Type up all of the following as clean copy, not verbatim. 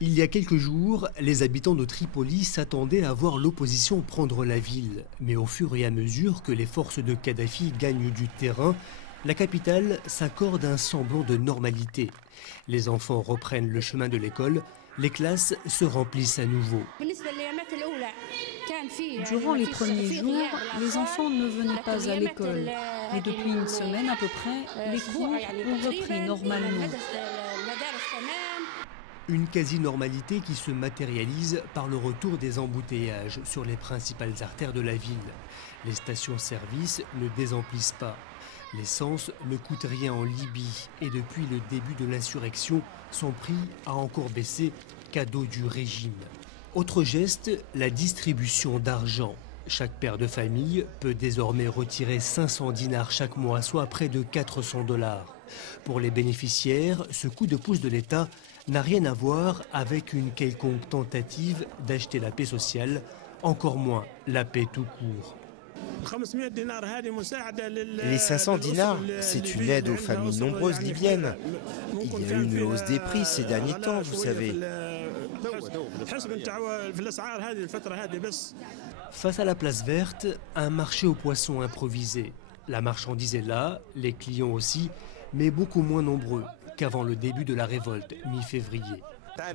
Il y a quelques jours, les habitants de Tripoli s'attendaient à voir l'opposition prendre la ville. Mais au fur et à mesure que les forces de Kadhafi gagnent du terrain, la capitale s'accorde un semblant de normalité. Les enfants reprennent le chemin de l'école, les classes se remplissent à nouveau. Durant les premiers jours, les enfants ne venaient pas à l'école. Mais depuis une semaine à peu près, les cours ont repris normalement. Une quasi-normalité qui se matérialise par le retour des embouteillages sur les principales artères de la ville. Les stations-service ne désemplissent pas. L'essence ne coûte rien en Libye et depuis le début de l'insurrection, son prix a encore baissé, cadeau du régime. Autre geste, la distribution d'argent. Chaque père de famille peut désormais retirer 500 dinars chaque mois, soit près de 400 $. Pour les bénéficiaires, ce coup de pouce de l'État n'a rien à voir avec une quelconque tentative d'acheter la paix sociale, encore moins la paix tout court. Les 500 dinars, c'est une aide aux familles nombreuses libyennes. Il y a eu une hausse des prix ces derniers temps, vous savez. Face à la place verte, un marché aux poissons improvisé. La marchandise est là, les clients aussi, mais beaucoup moins nombreux qu'avant le début de la révolte, mi-février.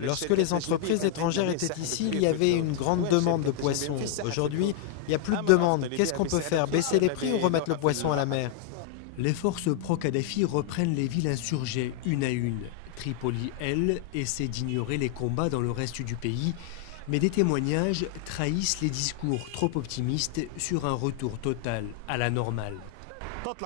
Lorsque les entreprises étrangères étaient ici, il y avait une grande demande de poissons. Aujourd'hui, il n'y a plus de demande. Qu'est-ce qu'on peut faire? Baisser les prix ou remettre le poisson à la mer? Les forces pro-Kadhafi reprennent les villes insurgées une à une. Tripoli, elle, essaie d'ignorer les combats dans le reste du pays, mais des témoignages trahissent les discours trop optimistes sur un retour total à la normale.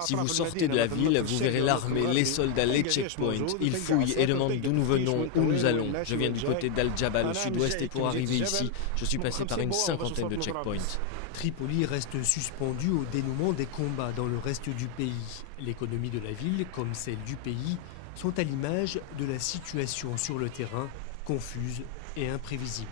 Si vous sortez de la ville, vous verrez l'armée, les soldats, les checkpoints. Ils fouillent et demandent d'où nous venons, où nous allons. Je viens du côté d'Al-Jabal au sud-ouest et pour arriver ici, je suis passé par une cinquantaine de checkpoints. Tripoli reste suspendue au dénouement des combats dans le reste du pays. L'économie de la ville, comme celle du pays, sont à l'image de la situation sur le terrain, confuse et imprévisible.